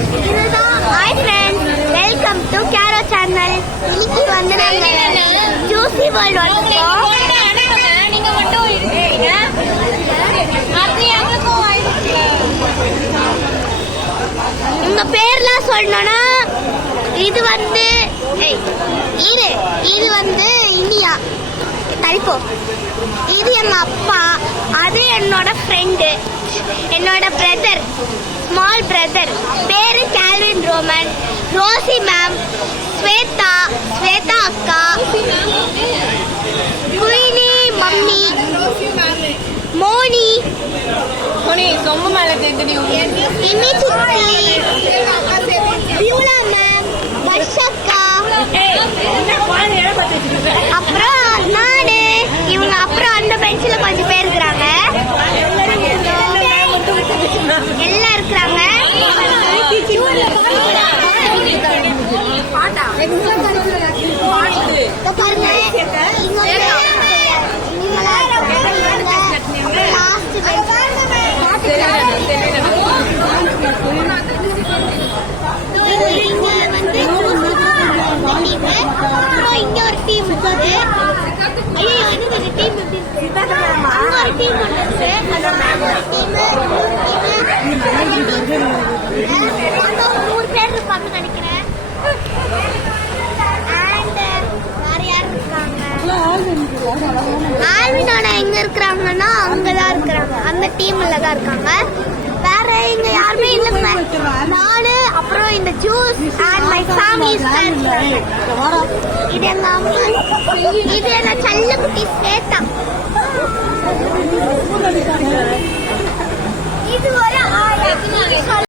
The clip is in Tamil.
இதுதான் hi friends, welcome to Kero channel. இன்னைக்கு வந்து நாங்க ஜூசி வேர்ல்ட் வந்துட்டோம். நீங்க மட்டும் இருக்கீங்க. உங்க பேர்லாம் சொல்லணும்னா இது வந்து இந்தியா தலிப்போ. இது எங்க அப்பா, அது என்னோட ஃப்ரெண்டு, என்னோட பிரதர், ஸ்மால் பிரதர். பேரு Kelvin Roman, Rosie ma'am, Shweta அக்கா, குயினி மம்மி, மோனி சொம்ப மேல தெரியும், இமி சித்தி, பியூலா மேம், வர்ஷக்கா, அப்புறம் நானு. இவங்க அப்புறம் அந்த பெஞ்சில கொஞ்சம் பேர் இருக்கிறாங்க, எல்லாம் இருக்கிறாங்க. இங்க ஒரு டீம் இருக்குது. நூறு பேர் இருப்பாங்க நினைக்கிறேன். ஆல்வினோட எங்க இருக்கிறாங்கன்னா அங்கதான் இருக்கிறாங்க, அந்த டீம்ல தான் இருக்காங்க. வேற இங்க யாருமே இல்லைங்க. நானு அப்புறம் இந்த ஜூஸ் அண்ட் மை ஃபேமிலி. இது எங்க அம்மா, இது என்ன சல்லக்குட்டி ஸ்வேதா. இது ஒரு